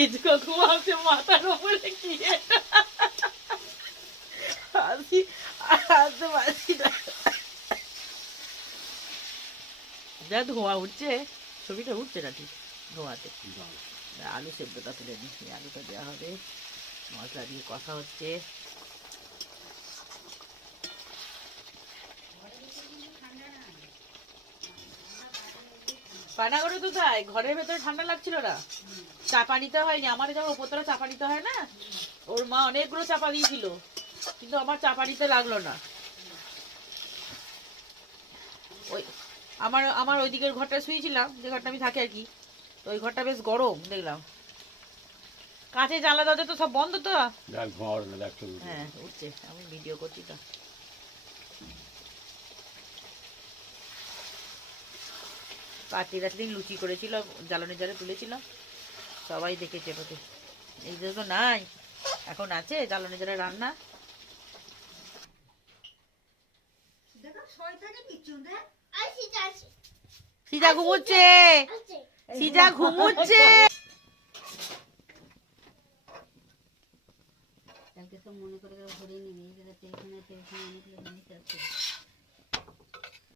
কিছুক্ষণ ঘুমাচ্ছে মাথার উপরে কি হাসি হাসতে পারছি না। যা ধোঁয়া উঠছে, ছবিটা উঠছে না ঠিক ধোঁয়াতে। আলু সেদ্ধটা তুলে নিচ্ছি, আলুটা দেওয়া হবে, মশলা দিয়ে কষা হচ্ছে। পানাগড়ে তো তাই, ঘরের ভেতরে ঠান্ডা লাগছিল না, চাপা নিতে হয়নি। আমার যেমন ওপরতলা চাপা নিতে হয় না, ওর মা অনেকগুলো চাপা দিয়েছিল, কিন্তু আমার চাপা নিতে লাগলো না। ওই আমার আমার ওই দিকের ঘরটা শুয়েছিলাম, যে ঘরটা আমি থাকি আর কি, তো ওই ঘরটা বেশ গরম দেখলাম। কাঁচে জানলা দরজা তো সব বন্ধ তো। হ্যাঁ উঠছে, আমি ভিডিও করছি তো। পার্টির দিন লুচি করেছিল, জ্বালানি জালে তুলেছিলাম, সবাই দেখেছে বোধ। এই যে তো নাই, এখন আছে জ্বালানি জালে রান্না। সিজা ঘুমুচ্ছে, সিজা ঘুমুচ্ছে। কালকে তো মনে করে ঘুরে নিবি, এখানে অনেকগুলো জিনিস আছে।